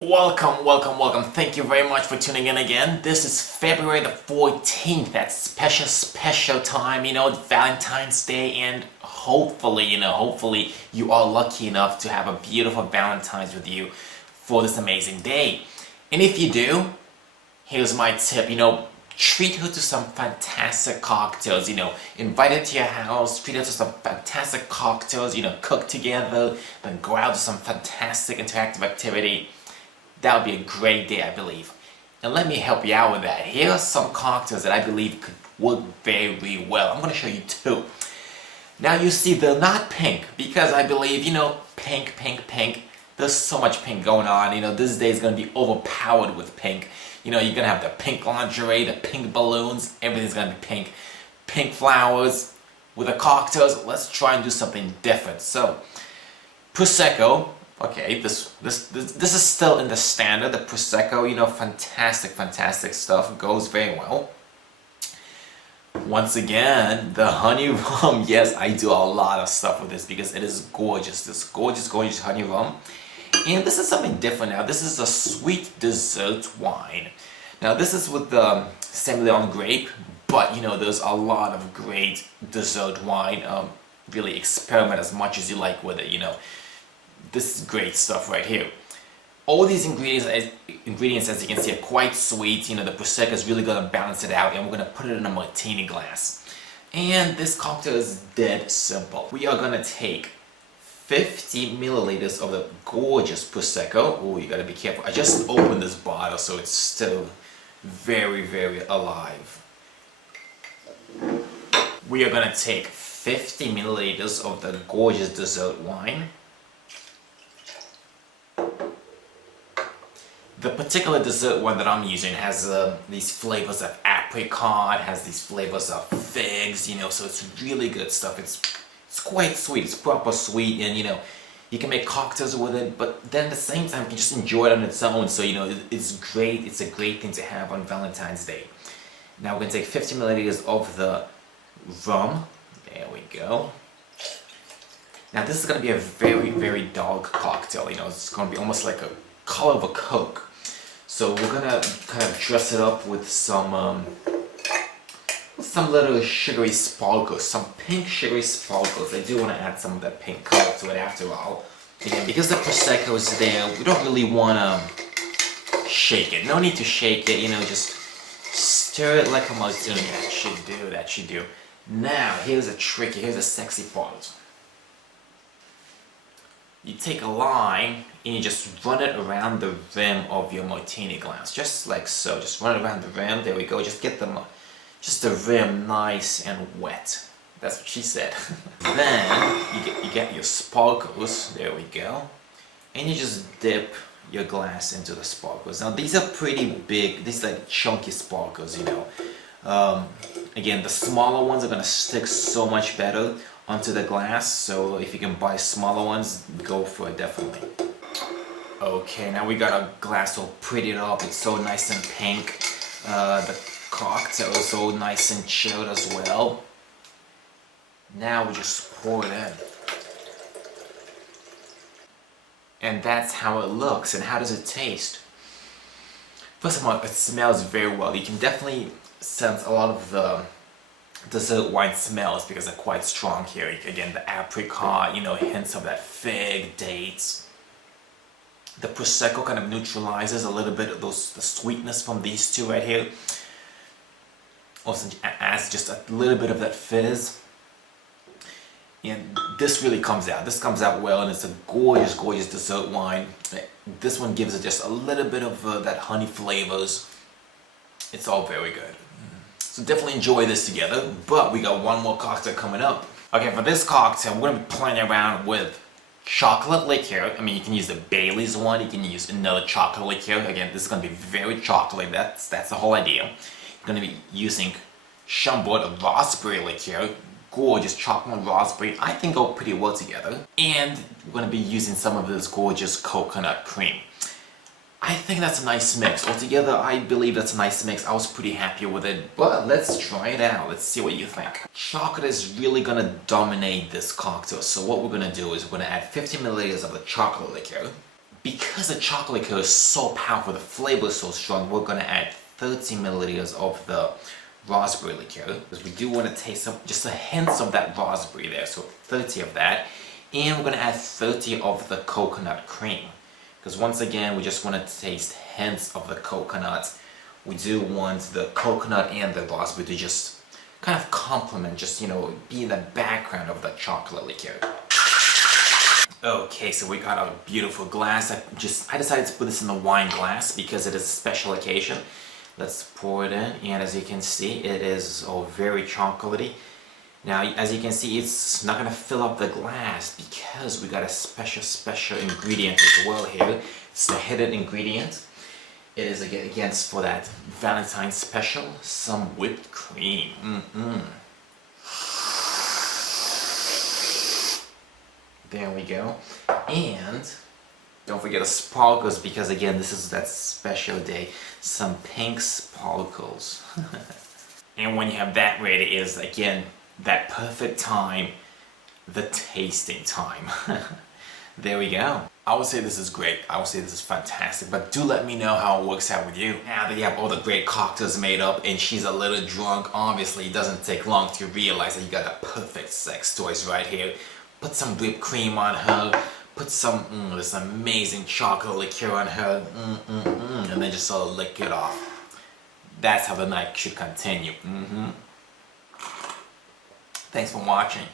Welcome. Thank you very much for tuning in again. This is February the 14th, that special time, Valentine's Day, and hopefully you are lucky enough to have a beautiful Valentine's with you for this amazing day. And if you do, here's my tip, treat her to some fantastic cocktails, invite her to your house, treat her to some fantastic cocktails, cook together, then go out to some fantastic interactive activity. That would be a great day, I believe. And let me help you out with that. Here are some cocktails that I believe could work very well. I'm going to show you two. Now you see they're not pink because I believe, pink. There's so much pink going on. This day is going to be overpowered with pink. You're going to have the pink lingerie, the pink balloons, everything's going to be pink. Pink flowers. With the cocktails, let's try and do something different. So, Prosecco. Okay, this is still in the standard, the Prosecco, fantastic stuff, goes very well. Once again, the honey rum, yes, I do a lot of stuff with this because it is gorgeous, this gorgeous honey rum. And this is something different now, this is a sweet dessert wine. Now this is with the Semillon grape, but there's a lot of great dessert wine, really experiment as much as you like with it, This is great stuff right here. All these ingredients, as you can see, are quite sweet. The Prosecco is really going to balance it out, and we're going to put it in a martini glass. And this cocktail is dead simple. We are going to take 50 milliliters of the gorgeous Prosecco. Oh, you got to be careful. I just opened this bottle, so it's still very alive. We are going to take 50 milliliters of the gorgeous dessert wine. The particular dessert one that I'm using has these flavors of apricot, has these flavors of figs, so it's really good stuff. It's quite sweet, it's proper sweet, and you can make cocktails with it, but then at the same time you can just enjoy it on its own, so it's great, it's a great thing to have on Valentine's Day. Now we're going to take 50 milliliters of the rum, there we go. Now this is going to be a very dark cocktail, it's going to be almost like a color of a Coke. So we're gonna kind of dress it up with some little sugary sparkles, some pink sugary sparkles. I do want to add some of that pink color to it after all. Again, because the Prosecco is there, we don't really want to shake it. No need to shake it, just stir it like a martini. That should do. Now, here's a sexy part. You take a line and you just run it around the rim of your martini glass, just like so. Just run it around the rim. There we go. Just get the rim nice and wet. That's what she said. Then you get your sparkles. There we go. And you just dip your glass into the sparkles. Now these are pretty big. These are like chunky sparkles, Again, the smaller ones are gonna stick so much better onto the glass, so if you can buy smaller ones, go for it definitely. Okay, now we got our glass all prettied up, it's so nice and pink. The cocktail is so nice and chilled as well. Now we just pour it in. And that's how it looks. And how does it taste? First of all, it smells very well. You can definitely sense a lot of the dessert wine smells because they're quite strong here. Again, the apricot, hints of that fig, dates. The Prosecco kind of neutralizes a little bit of the sweetness from these two right here. Also adds just a little bit of that fizz. And this really comes out. This comes out well, and it's a gorgeous dessert wine. This one gives it just a little bit of that honey flavors. It's all very good. So definitely enjoy this together, but we got one more cocktail coming up. Okay, for this cocktail, we're going to be playing around with chocolate liqueur. I mean, you can use the Bailey's one, you can use another chocolate liqueur. Again, this is going to be very chocolate, that's the whole idea. You're going to be using Chambord, a raspberry liqueur, gorgeous chocolate and raspberry, I think go pretty well together. And we're going to be using some of this gorgeous coconut cream. I think that's a nice mix. Altogether, I believe that's a nice mix. I was pretty happy with it, but let's try it out. Let's see what you think. Chocolate is really gonna dominate this cocktail, so what we're gonna do is we're gonna add 50 milliliters of the chocolate liqueur. because the chocolate liqueur is so powerful, the flavor is so strong, we're gonna add 30 milliliters of the raspberry liqueur, because we do want to taste some, just a hint of that raspberry there, so 30 of that. And we're gonna add 30 of the coconut cream, because once again, we just want to taste hints of the coconut. We do want the coconut and the raspberry to just kind of complement, just, be in the background of the chocolate liqueur. Okay, so we got a beautiful glass. I decided to put this in the wine glass because it is a special occasion. Let's pour it in, and as you can see, it is very chocolatey. Now, as you can see, it's not gonna fill up the glass because we got a special ingredient as well here. It's the hidden ingredient. It is again for that Valentine's special, some whipped cream. There we go. And don't forget the sparkles, because again, this is that special day. Some pink sparkles. And when you have that ready, it is again that perfect time, the tasting time. There we go. I would say this is great. I would say this is fantastic, but do let me know how it works out with you. Now that you have all the great cocktails made up and she's a little drunk, obviously it doesn't take long to realize that you got the perfect sex toys right here. Put some whipped cream on her, put some this amazing chocolate liqueur on her, and then just sort of lick it off. That's how the night should continue. Thanks for watching.